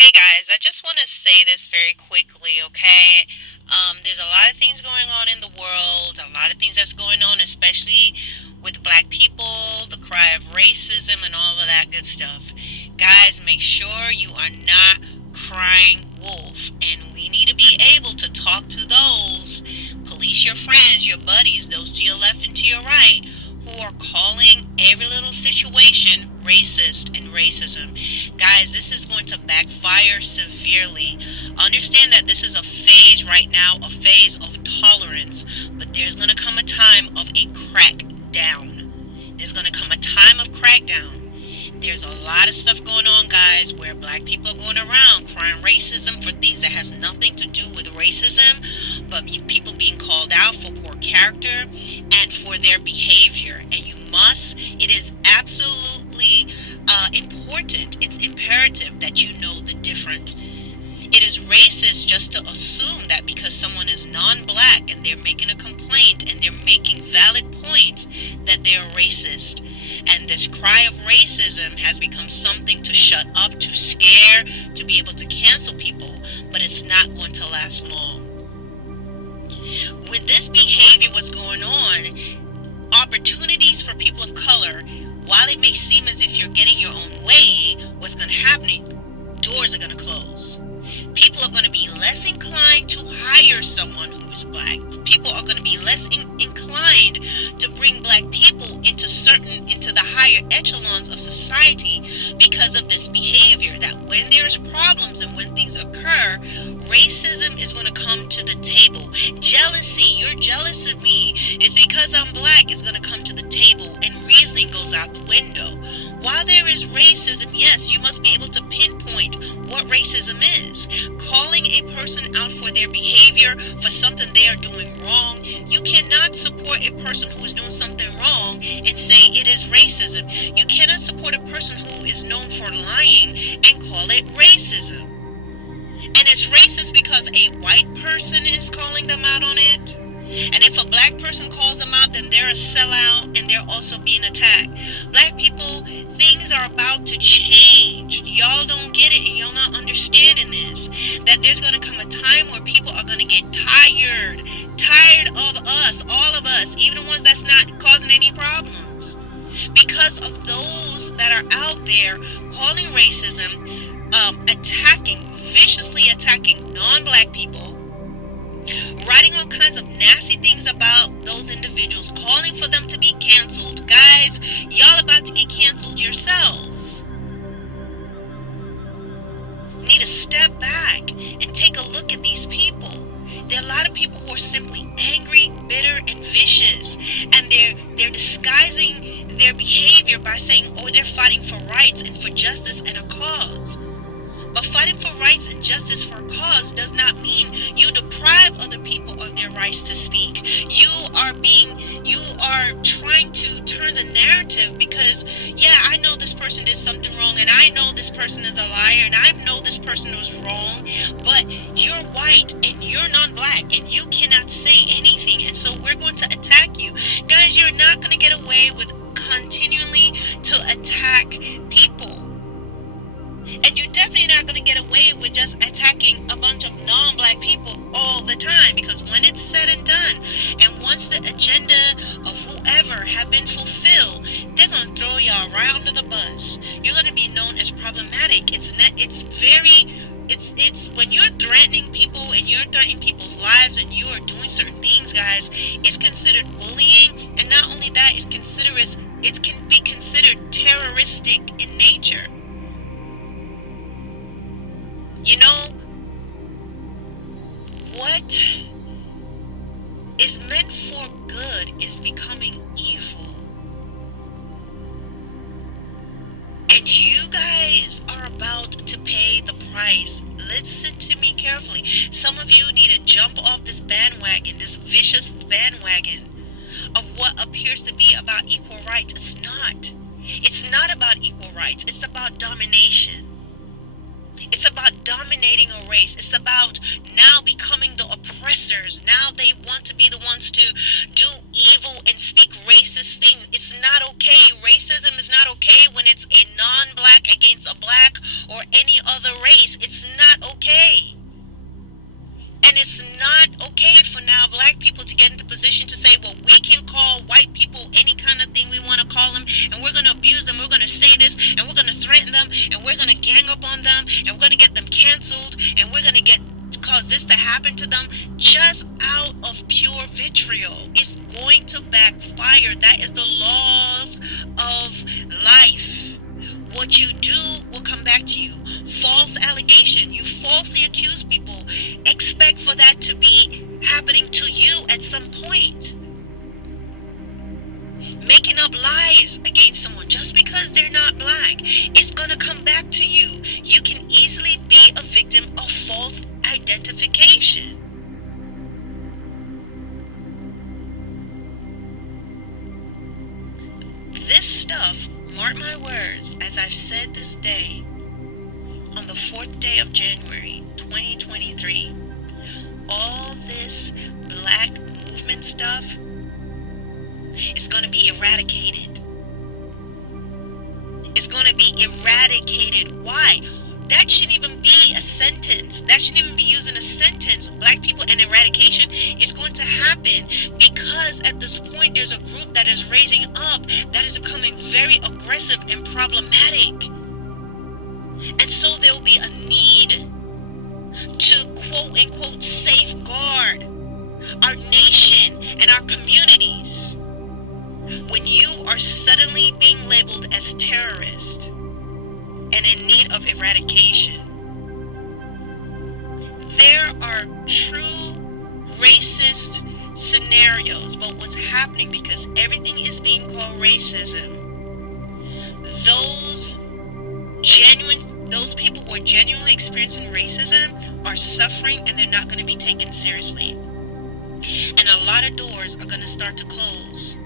Hey guys, I just want to say this very quickly, okay? There's a lot of things going on in the world, a lot of things that's going on, especially with black people, the cry of racism, and all of that good stuff. Guys, make sure you are not crying wolf, and we need to be able to talk to those, police your friends, your buddies, those to your left and to your right, who are calling every little situation racist and racism. Guys, this is going to backfire severely. Understand that this is a phase right now, a phase of tolerance, but there's going to come a time of a crackdown. There's going to come a time of crackdown. There's a lot of stuff going on, guys, where black people are going around crying racism for things that has nothing to do with racism, but people being called out for poor character and for their behavior. And it is absolutely important, it's imperative that you know the difference. It is racist just to assume that because someone is non-black and they're making a complaint and they're making valid points that they're racist. And this cry of racism has become something to shut up, to scare, to be able to cancel people, but it's not going to last long. With this behavior, what's going on, opportunities for people of color, while it may seem as if you're getting your own way, what's going to happen? Doors are going to close. People are going to be less inclined to hire someone who is black. People are going to be less inclined to bring black people into the higher echelons of society because of this behavior. That when there's problems and when things occur, racism is going to come to the table. Jealousy, you're jealous of me, it's because I'm black, is going to come to the table, and reasoning goes out the window. While there is racism, yes, you must be able to pinpoint what racism is. Calling a person out for their behavior, for something they are doing wrong, you cannot support a person who is doing something wrong and say it is racism. You cannot support a person who is known for lying and call it racism. And it's racist because a white person is calling them out on it. And if a black person calls them out, then they're a sellout and they're also being attacked. Black people, things are about to change. Y'all don't get it and y'all not understanding this. That there's going to come a time where people are going to get tired. Tired of us, all of us, even the ones that's not causing any problems. Because of those that are out there calling racism, viciously attacking non-black people, writing all kinds of nasty things about those individuals, calling for them to be canceled. Guys, y'all about to get canceled yourselves. You need to step back and take a look at these people. There are a lot of people who are simply angry, bitter, and vicious, and they're disguising their behavior by saying, oh, they're fighting for rights and for justice and a cause. But fighting for rights and justice for a cause does not mean you deprive other people of their rights to speak. You are trying to turn the narrative because, yeah, I know this person did something wrong, and I know this person is a liar, and I know this person was wrong, but you're white and you're non-black and you cannot say anything, and so we're going to attack you. Guys, you're not going to get away with continually to attack people. And you're definitely not going to get away with just attacking a bunch of non-black people all the time, because when it's said and done, and once the agenda of whoever have been fulfilled, they're going to throw y'all right under the bus. You're going to be known as problematic. It's when you're threatening people and you're threatening people's lives and you are doing certain things, guys, it's considered bullying. And not only that, it can be considered terroristic in nature. You know, what is meant for good is becoming evil. And you guys are about to pay the price. Listen to me carefully. Some of you need to jump off this bandwagon, this vicious bandwagon of what appears to be about equal rights. It's not. It's not about equal rights. It's about domination. It's about dominating a race. It's about now becoming the oppressors. Now they want to be the ones to do evil and speak racist things. It's not okay. Racism is not okay when it's a non-black against a black or any other race. It's not okay. And it's not okay for now black people to get into position to say, well, we can call white people any kind of thing we want to call them, and we're going to abuse them, we're going to say this, and we're going to threaten them, and we're going to gang up on them, and we're going to get them canceled, and we're going to cause this to happen to them just out of pure vitriol. It's going to backfire. That is the laws of life. What you do will come back to you. False allegation. You falsely accuse people. Expect for that to be happening to you at some point. Making up lies against someone just because they're not black. It's going to come back to you. You can easily be a victim of false identification. This stuff, mark my words, as I've said this day, on the 4th day of January 2023, all this black movement stuff is going to be eradicated. It's going to be eradicated. Why? That shouldn't even be a sentence. That shouldn't even be used in a sentence. Black people and eradication is going to happen because at this point there's a group that is raising up that is becoming very aggressive and problematic. And so there will be a need to quote unquote safeguard our nation and our communities. When you are suddenly being labeled as terrorist and in need of eradication, there are true racist scenarios about what's happening because everything is being called racism. Those people who are genuinely experiencing racism are suffering and they're not going to be taken seriously. And a lot of doors are going to start to close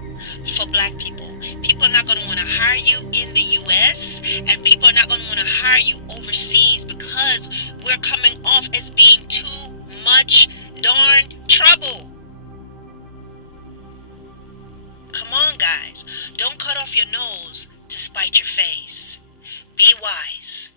for black people. People are not going to want to hire you in the US, and people are not going to want to hire you overseas because we're coming off as being too much darn trouble. Come on, guys. Don't cut off your nose to spite your face. Be wise.